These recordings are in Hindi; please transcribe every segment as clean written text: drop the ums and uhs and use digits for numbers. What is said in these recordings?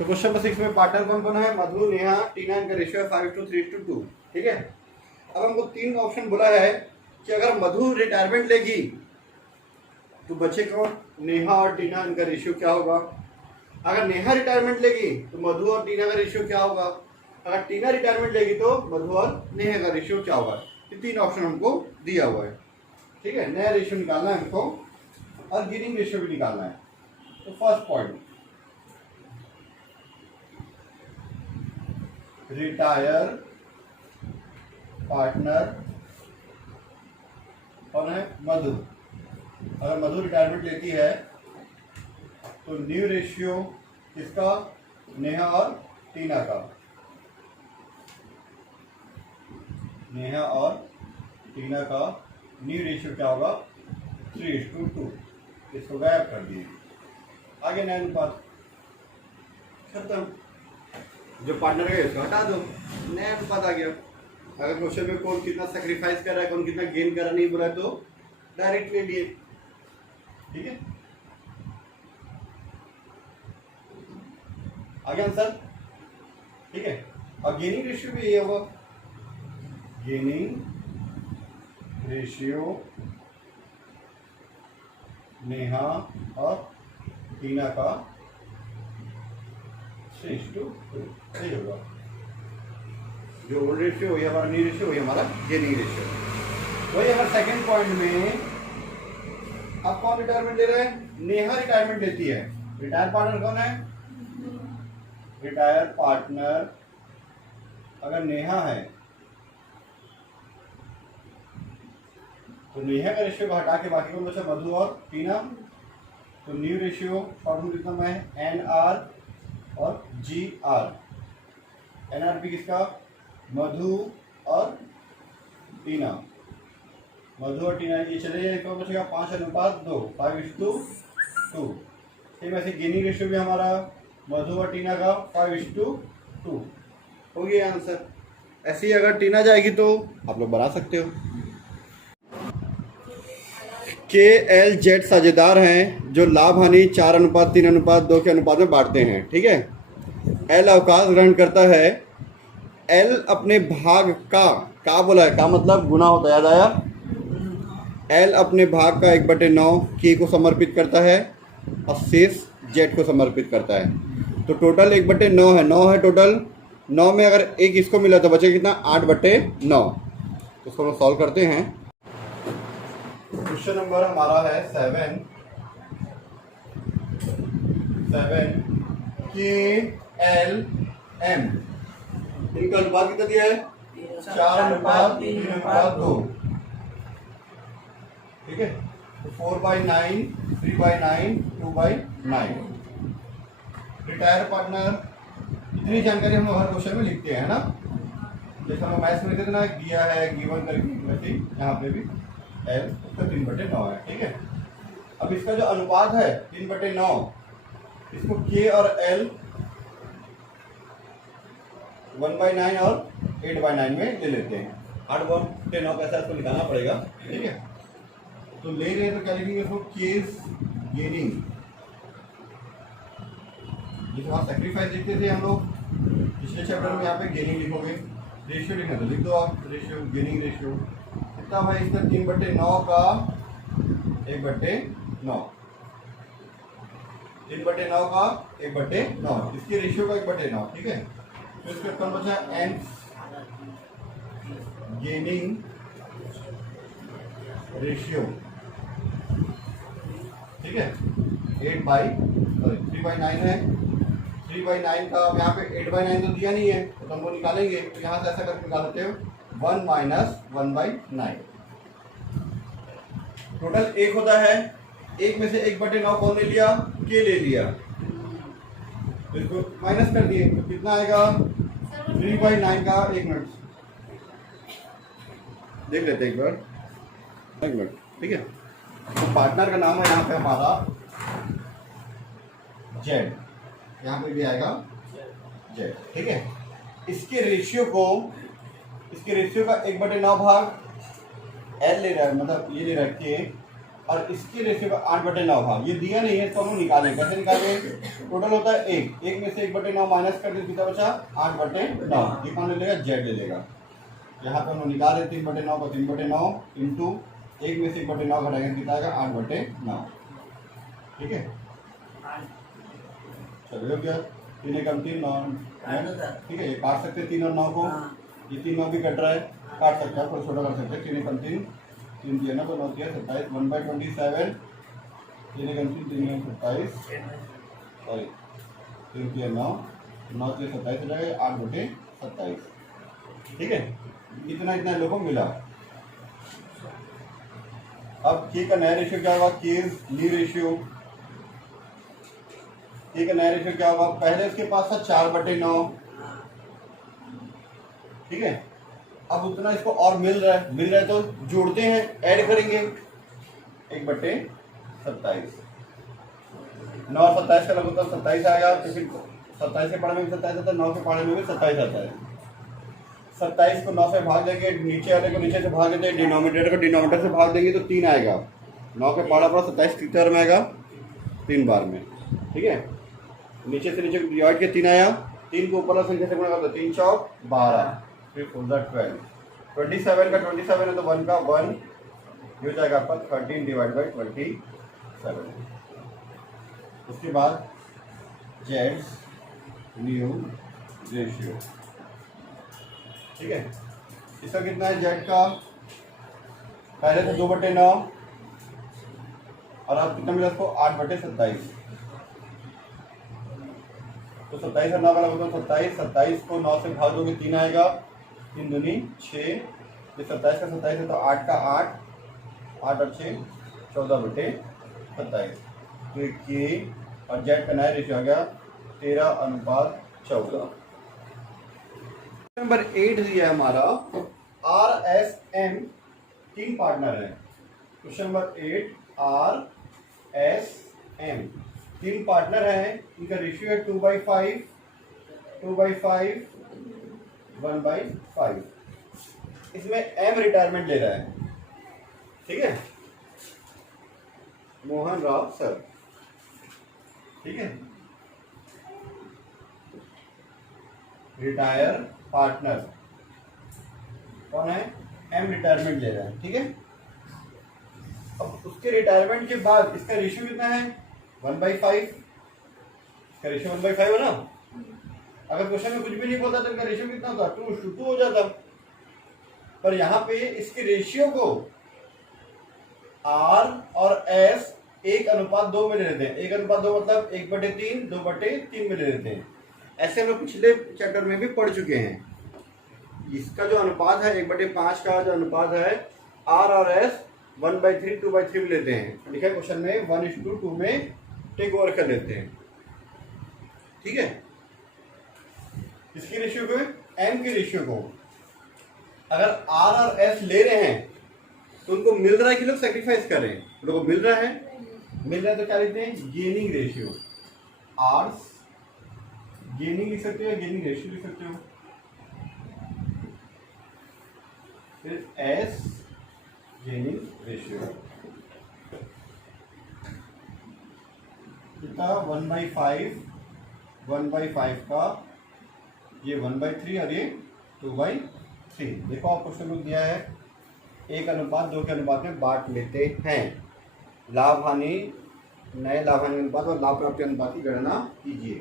तो क्वेश्चन नंबर 6 में पार्टनर कौन कौन है? मधु, नेहा, टीना, इनका रेशियो है 5:3:2। ठीक है। अब हमको 3 ऑप्शन बोला है कि अगर मधु रिटायरमेंट लेगी तो बचे कौन? नेहा और टीना, इनका रेशियो क्या होगा? अगर नेहा रिटायरमेंट लेगी तो मधु और टीना का रेशियो क्या होगा? अगर टीना रिटायरमेंट लेगी तो मधु और नेहा का रेशियो क्या होगा? ये 3 ऑप्शन हमको दिया हुआ है। ठीक है, नया रेशियो निकालना है हमको और गिनिंग रेशियो भी निकालना है। तो फर्स्ट पॉइंट, रिटायर पार्टनर कौन है? मधु। अगर मधु रिटायरमेंट लेती है तो न्यू रेशियो किसका? नेहा और टीना का। नेहा और टीना का न्यू रेशियो क्या होगा? 3:2। इसको गायब कर दिए, आगे नया अनुपात खत्म। जो पार्टनर है इसको हटा दो, नया अनुपात आ गया। अगर क्वेश्चन में कौन कितना सेक्रीफाइस कर रहा है, कौन कितना गेन कर रहा नहीं बोला तो डायरेक्ट ले लिए। ठीक है, आगे आंसर। ठीक है, और गेनिंग रेशियो भी ये होगा। गेनिंग रेशियो नेहा और टीना का 3:2 सही होगा। जो ओल्ड रेशियो वही हमारा न्यू रेशियो, वही हमारा गेनिंग रेशियो। वही हमारे सेकंड पॉइंट में अब कौन रिटायरमेंट ले रहा है? नेहा रिटायरमेंट लेती है। रिटायर पार्टनर कौन है? रिटायर पार्टनर अगर नेहा है तो नेहा का रेशियो को हटा के बाकी कौन बचा? मधु और टीना। तो न्यू रेशियो फॉर्मूला कितना में है? NR और GR। NRP किसका? मधु और टीना। मधु और टीना ये चले जाए, कौन बचेगा? 5:2, 5:2। सेम ऐसे गेनिंग रेशियो भी हमारा मधु और टीना का 5:2 हो गया आंसर। ऐसे ही अगर टीना जाएगी तो आप लोग बना सकते हो। KLZ साझेदार हैं जो लाभ हानि 4:3:2 के अनुपात में बांटते हैं। ठीक है, L अवकाश ग्रहण करता है। L अपने भाग का बोला है, का मतलब गुना होता है, याद आया? L अपने भाग का 1/9 K को समर्पित करता है और शेष Z को समर्पित करता है। तो टोटल 1/9 है, 9 है टोटल। 9 में अगर एक इसको मिला तो बचे कितना? 8/9। तो इसको हम सॉल्व करते हैं। क्वेश्चन नंबर हमारा है 7 KLM। इनका अनुपात कितना दिया है? 4:3:2। ठीक है, तो 4/9, 3/9, 2/9। रिटायर पार्टनर, इतनी जानकारी हम लोग हर क्वेश्चन में लिखते हैं ना। जैसे हम मैथ्स में लिखते थे ना, दिया है गिवन करके, वैसे यहाँ पे भी L उसका 3/9 है। ठीक है, अब इसका जो अनुपात है 3/9, इसको K और L 1/9 और 8/9 में ले लेते हैं। 8/9 कैसा इसको निकालना पड़ेगा। ठीक है, तो ले रहे हैं तो क्या लिखेंगे इसको? Case gaining. जैसे वहाँ सेक्रीफाइस लिखते थे हम लोग पिछले चैप्टर में, यहाँ पे गेनिंग लिखोगे। रेशियो लिखना तो लिख दो आप, रेशियो गेनिंग रेशियो कितना भाई? इसका 3/9 का 1/9, 3/9 का 1/9, इसके रेशियो का 1/9। ठीक है, तो इसका कौन बचा? एन गेनिंग रेशियो। ठीक है, 3/9 है। 3/9 का अब यहाँ पे 8/9 तो दिया नहीं है, तो हम वो निकालेंगे। तो यहाँ से ऐसा करके निकाल सकते हो 1 - 1/9। टोटल 1 होता है। 1 में से 1/9 कौन ले लिया? K ले लिया। तो इसको माइनस कर दिए तो कितना आएगा? 3/9 का 1 मिनट देख लेते हैं एक बार, 1 मिनट। ठीक है, तो पार्टनर का नाम है यहाँ पे हमारा Z, यहाँ पे भी आएगा Z। ठीक है, इसके रेशियो का 1/9 भाग L ले रहा है, मतलब ये ले रहा है K, और इसकी रेशियो का 8/9 भाग, ये दिया नहीं है तो हम निकालें, कैसे निकालें? टोटल होता है 1 में से 1/9 माइनस कर दिया, कितना बचा? 8/9। ये कौन ले लेगा? जेड ले लेगा। यहाँ पर हम निकाले 3/9 को 3/9 इंटू 1 में से 1/9 घटाएंगे, कितना आएगा? 8/9। ठीक है, चलो हो गया। 3 कम 3 9, ठीक है, ये काट सकते हैं 3 और 9 को, ये 3 9 भी कट रहा है, काट सकते हैं, थोड़ा छोटा कर सकते हैं। 3 कम 3 3 दिया ना, तो 9 दिया 27, 1/27। 3 कम 3 3 27, सॉरी 3 दिया 9 9 दिया 27 हो जाएगा, 8/27। ठीक है, इतना इतना लोगों को मिला। अब के का नया रेशियो क्या होगा? के न्यू रेशियो, के का नया रेशियो क्या होगा? पहले उसके पास था 4/9, ठीक है, अब उतना इसको और मिल रहा है तो जोड़ते हैं, ऐड करेंगे 1/27। 9 और 27 का लगभग 27 आएगा, तो फिर 27 के पढ़े में भी 27 आता है, 9 के पढ़े में भी 27 आता है। 27 को 9 से भाग देंगे, नीचे वाले को नीचे से भाग देंगे, डिनोमिनेटर को डिनोमिनेटर से भाग देंगे तो 3 आएगा। 9 के पढ़ा पर 27 कितने बार में आएगा? 3 बार में। ठीक है, नीचे से नीचे डिवाइड के 3 आया, 3 को ऊपर संख्या से गुणा कर दो, 3 चौक 12, फिर 4 12, 27 का 27 है तो 1 का 1, ये हो जाएगा आपका 13 डिवाइड बाई 27। उसके बाद जेड न्यू रेशियो, ठीक है, इसका कितना है? जेड का पहले तो 2/9 और अब कितना मिला इसको? 8/27। तो 27 और 9 का लगभग 27, 27 को 9 से भाग दोगे 3 आएगा, 3 दूनी 6, ये 27 का 27 है तो 8 का 8, 8 और 6 14/27। तो के और जेड का नया रेशियो आ गया 13:14। नंबर 8 दिया है हमारा, आर एस एम 3 पार्टनर है। Question number 8, R S M 3 partner हैं, इनका रेशियो है 2/5, 2/5, 1/5। इसमें एम रिटायरमेंट ले रहा है, ठीक है, मोहन राव सर, ठीक है, रिटायर पार्टनर कौन है? एम रिटायरमेंट ले रहा है, ठीक है। अब उसके रिटायरमेंट के बाद इसका रेशियो कितना है? 1/5, इसका रेशियो 1/5 है ना। अगर क्वेश्चन में कुछ भी नहीं पता तो इनका रेशियो कितना होता? 2:2 हो जाता। पर यहाँ पे इसके रेशियो को आर और एस 1:2 में ले लेते हैं। 1:2 मतलब 1/3, 2/3 में ले लेते हैं। ऐसे हम लोग पिछले चैप्टर में भी पढ़ चुके हैं। इसका जो अनुपात है 1/5 का जो अनुपात है, आर और एस 1/3, 2/3 में लेते हैं। लिखा है क्वेश्चन में 1:2 में टेक ओवर कर लेते हैं, ठीक है। इसकी रेशियो को, एम की रेशियो को अगर आर और एस ले रहे हैं तो उनको मिल रहा है कि लोग सेक्रीफाइस कर रहे हैं? लोगों को मिल रहा है तो क्या लिखते हैं? Gaining ratio. आर गेनिंग लिख सकते हो, गेनिंग रेशियो लिख सकते हो। फिर एस गेनिंग रेशियो कितना? 1/5, 1/5 का ये 1/3 और ये 2/3। देखो आप क्वेश्चन में दिया है 1:2 के अनुपात में बांट लेते हैं। लाभ हानि, नए लाभ हानि अनुपात और लाभ प्राप्ति अनुपात की गणना कीजिए।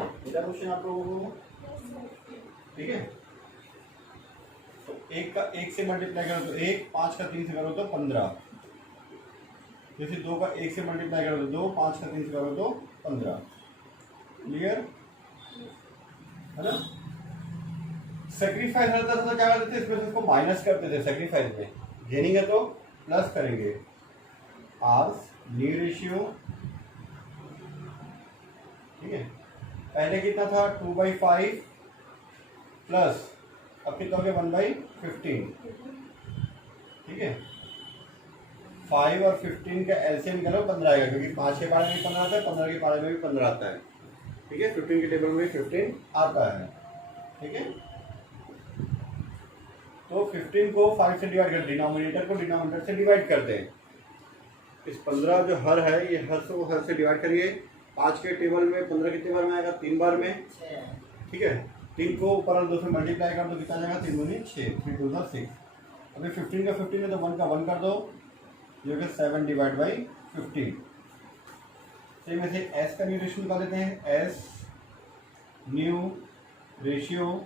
बेटा क्वेश्चन आप लोगों को, ठीक है। तो 1 का 1 से मल्टीप्लाई करो तो 1, 5 का 3 से करो तो 15, जैसे 2 का 1 से मल्टीप्लाई करो तो 2, 5 का 3 से करो तो 15। क्लियर है ना। सेक्रीफाइस रहता था तो क्या करते थे? इसमें से इसको माइनस करते थे। सेक्रीफाइस में गेनिंग है तो प्लस करेंगे। आर न्यू रेशियो, ठीक है, पहले कितना था? 2/5 प्लस अब कितना हो गया? 1/15, ठीक है। 5 और 15 का एलसीएम करो 15 आएगा, क्योंकि 5 के पारे में 15 आता है, 15 के पारे में भी 15 आता है, ठीक है। 15 के टेबल में भी 15 आता है, ठीक है। तो 15 को 5 से डिवाइड कर, डिनोमिनेटर को डिनोमिनेटर से डिवाइड करते हैं, इस 15 जो हर है ये हर से वो हर से डिवाइड करिए। 5 के टेबल में 15 कितने बार में आएगा? 3 बार में, ठीक है। 3 को ऊपर और 2 से मल्टीप्लाई कर दो, कितना जाएगा? 3 दूनी 6, 3 2 6। अभी 15 का 15 है तो 1 का 1 कर दो, ये हो गया 7 डिवाइड बाई 15। सेम ऐसे एस का न्यू रेशियो निकाल देते हैं। एस न्यू रेशियो,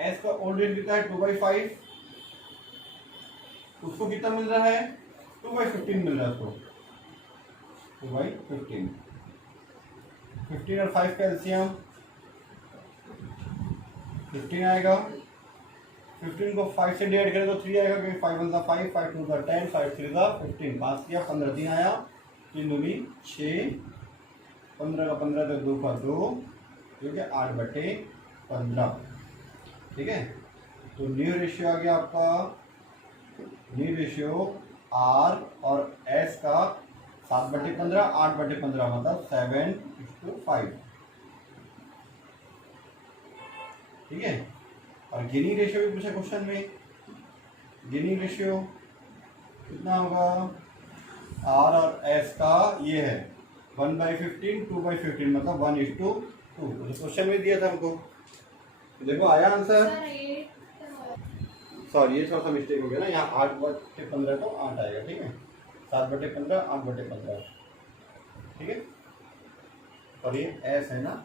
एस का ओल्ड रेट कितना है? 2/5। उसको कितना मिल रहा है? 2/15 मिल रहा है उसको, 2/15। 15 और 5 का एलसीएम 15 आएगा। 15 को 5 से डिवाइड करें तो 3 आएगा, क्योंकि 5 1 का 5, 5 2 का 10, 5 3 का 15। 5 किया 15, 3 आया, 3 दूनी 6, 15 का 15 तो 2 का 2, जो कि 8/15, ठीक है। तो न्यू रेशियो आ गया आपका, न्यू रेशियो आर और एस का 7/15, 8/15 मतलब 7:5, ठीक है। और गिनी रेशियो भी पूछा क्वेश्चन में। गिनी रेशियो कितना होगा? आर और एस का ये है 1/15, 2/15 मतलब 1:2। क्वेश्चन में दिया था हमको, देखो आया आंसर। सॉरी ये थोड़ा सा मिस्टेक हो गया ना, यहाँ 8/15 तो 8 आएगा, ठीक है। 7/15, 8/15, ठीक है। और ये एस है ना,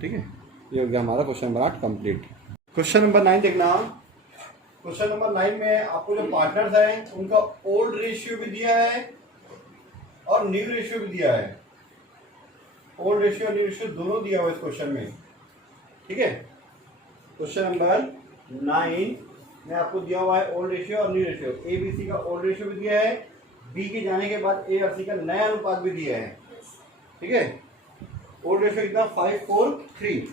ठीक है। ये हो गया हमारा question number 8 complete. Question number 9 देखना। क्वेश्चन नंबर 9 में आपको जो पार्टनर्स हैं उनका ओल्ड रेशियो भी दिया है और न्यू रेशियो भी दिया है। ओल्ड रेशियो और न्यू रेशियो दोनों दिया हुआ है इस क्वेश्चन में, ठीक है। क्वेश्चन नंबर 9 में आपको दिया हुआ है ओल्ड रेशियो और new ratio. A B C का ओल्ड रेशियो भी दिया है, बी के जाने के बाद ए और सी का नया अनुपात भी दिया है, ठीक है। ओल्ड रेशियो कितना? 5:4:3।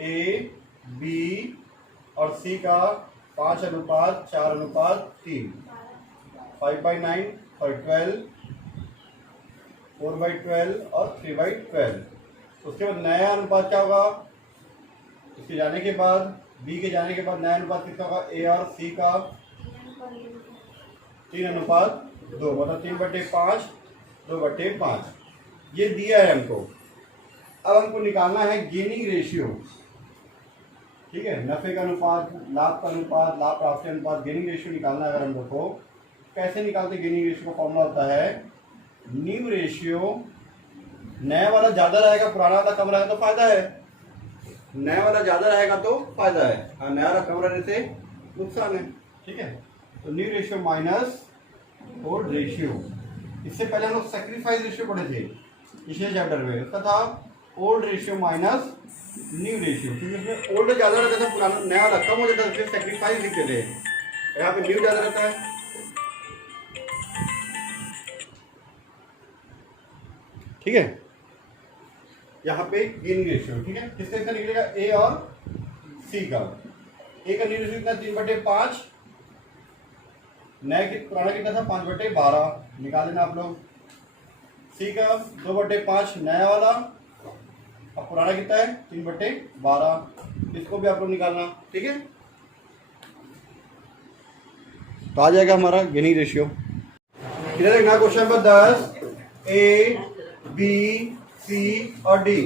ए बी और सी का 5:4:3, 5/9 और 12, 4/12 और 3/12। उसके बाद नया अनुपात क्या होगा? इसके जाने के बाद, बी के जाने के बाद नया अनुपात कितना होगा? ए और सी का 3:2 मतलब 3/5, 2/5, ये दिया है हमको। अब हमको निकालना है गेनिंग रेशियो, ठीक है। नफे का अनुपात, लाभ का अनुपात, लाभ प्राप्ति अनुपात, गेनिंग रेशियो निकालना है अगर हम लोग को। कैसे निकालते? गेनिंग रेशियो का फॉर्मूला होता है न्यू रेशियो, नया वाला ज्यादा रहेगा, पुराना वाला कम रहेगा तो फायदा है। नया वाला ज्यादा रहेगा तो फायदा है, और नया वाला कम रहने से नुकसान है, ठीक है। तो new ratio minus old ratio. इससे पहले हम लोग सैक्रिफाइस रेशियो पढ़े थे पिछले चैप्टर में, उसका था old ratio minus new ratio, क्योंकि उसमें ओल्ड ज्यादा रहता था, पुराना नया वाला कम हो जाता था, इसलिए सैक्रिफाइस लिखते थे। यहाँ पे न्यू ज्यादा रहता है, ठीक है। यहाँ पे गेनिंग रेशियो, ठीक है। किसका किसका निकलेगा? ए और सी का। ए का न्यू रेशियो कितना? 3/5, नया पुराना कितना था? 5/12, निकाल लेना आप लोग। सी का 2/5 नया वाला, अब पुराना कितना है? 3/12, इसको भी आप लोग निकालना, ठीक है। तो आ जाएगा हमारा गेनिंग रेशियो। इधर देखना question number 10। A B C और डी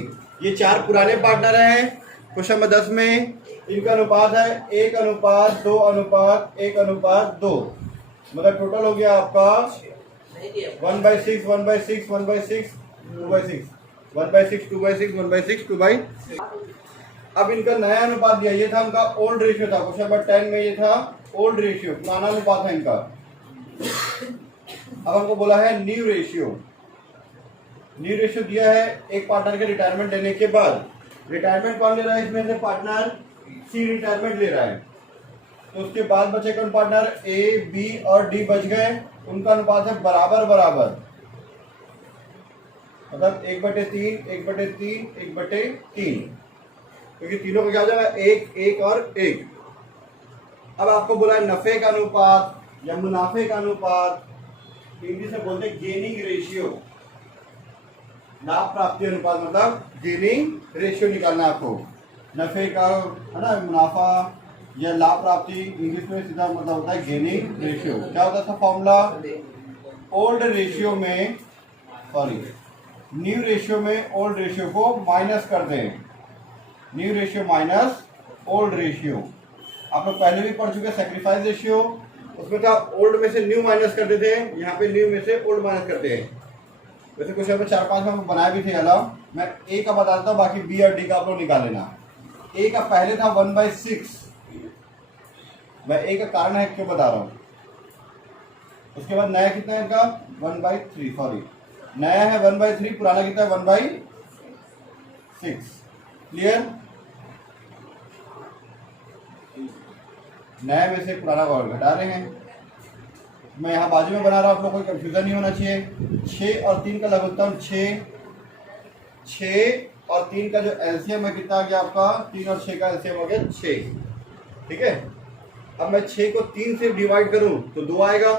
ये 4 पुराने पार्टनर हैं। क्वेश्चन नंबर 10 में इनका अनुपात है 1:2:1:2, मतलब टोटल हो गया आपका 1/6, 1/6, 1/6, 2/6, 1/6, 2/6, 1/6, 2/6। अब इनका नया अनुपात दिया, ये था उनका ओल्ड रेशियो था। क्वेश्चन नंबर 10 में ये था ओल्ड रेशियो, पुराना अनुपात है इनका। अब हमको बोला है न्यू रेशियो। न्यू रेशियो दिया है एक पार्टनर के रिटायरमेंट लेने के बाद। रिटायरमेंट कौन ले रहा है इसमें से? पार्टनर सी रिटायरमेंट ले रहा है। तो उसके बाद बचे कौन पार्टनर? ए बी और डी बच गए, उनका अनुपात है बराबर बराबर, मतलब 1/3, 1/3, 1/3, क्योंकि तीनों को क्या हो जाएगा? 1, 1 और 1। अब आपको बोला है नफे का अनुपात या मुनाफे का अनुपात, इंग्लिश में बोलते हैं गेनिंग रेशियो, लाभ प्राप्ति अनुपात, मतलब गेनिंग रेशियो निकालना आपको। नफे का है ना, मुनाफा या लाभ प्राप्ति इंग्लिश में सीधा मतलब होता है गेनिंग रेशियो। क्या होता था फॉर्मूला? ओल्ड रेशियो में न्यू रेशियो में ओल्ड रेशियो को माइनस कर दें। New ratio minus old ratio. आप लोग पहले भी पढ़ चुके सैक्रिफाइस रेशियो, उसमें था ओल्ड में से न्यू माइनस करते थे, यहाँ पे न्यू में से ओल्ड माइनस करते हैं। वैसे कुछ 4-5 में बनाए भी थे अलग। मैं ए का बता देता हूँ, बाकी बी और डी का आप लोग निकाल लेना। ए का पहले था 1/6। मैं ए का कारण है क्यों बता रहा हूँ। उसके बाद नया कितना है इनका? 1/3। सॉरी, नया है 1/3, पुराना कितना है? 1/6। क्लियर? नए में से पुराना वर्ग घटा रहे हैं। मैं यहाँ बाजू में बना रहा हूँ, आप लोग कोई कंफ्यूजन नहीं होना चाहिए। 6 और 3 का लघुत्तम 6 और 3 का जो एलसीएम है कितना आ गया आपका? 3 और 6 का एलसीएम हो गया 6। ठीक है, अब मैं 6 को 3 से डिवाइड करूं तो 2 आएगा।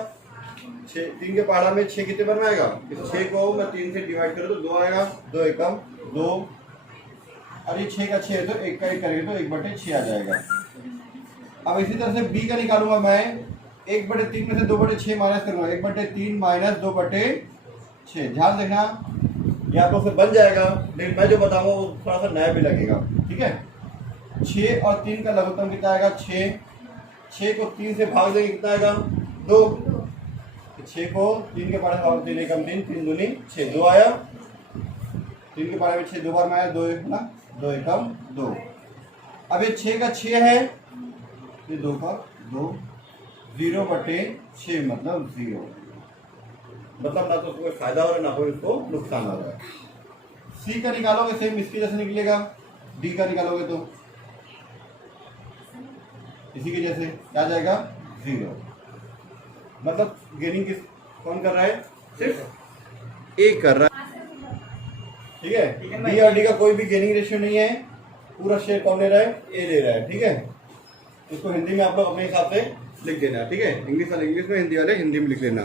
3 के पहाड़ा में 6 कितने बार में आएगा? इस 6 को मैं 3 से डिवाइड करूं तो 2 आएगा। 2 एकम 2, और ये 6 का 6 है तो 1 का 1 करेंगे तो 1/6 आ जाएगा। अब इसी तरह से बी का निकालूंगा मैं। 1/3 में से 2/6 माइनस करूंगा। 1/3 माइनस 2/6। ध्यान देखना, ये आप लोग से बन जाएगा, लेकिन मैं जो बताऊंगा वो थोड़ा सा नया भी लगेगा। ठीक है, 6 और 3 का लघुत्तम कितना आएगा? 6। 6 को 3 से भाग देंगे कितना आएगा? 2। 6 को 3 के पहाड़े भाग 3 एकम 3, 3 दूनी 6, 2 आया। 3 के पहाड़े में 6 2 बार में आया, 2 एक ना, 2 एकम 2। अब ये 6 का 6 है, ये 2 का 2, 0/6 मतलब 0। मतलब ना तो कोई फायदा हो रहा है ना कोई इसको नुकसान हो रहा है। सी का निकालोगे सेम इसके जैसे निकलेगा। डी का निकालोगे तो इसी के जैसे क्या जाएगा? 0। मतलब गेनिंग किस कौन कर रहा है? सिर्फ ए कर रहा है। ठीक है, बी और डी का कोई भी गेनिंग रेशियो नहीं है। पूरा शेयर कौन ले रहा है? ए ले रहा है। ठीक है, इसको हिंदी में आप लोग अपने हिसाब से लिख देना। ठीक है, इंग्लिश वाले इंग्लिश में, हिंदी वाले हिंदी में लिख लेना।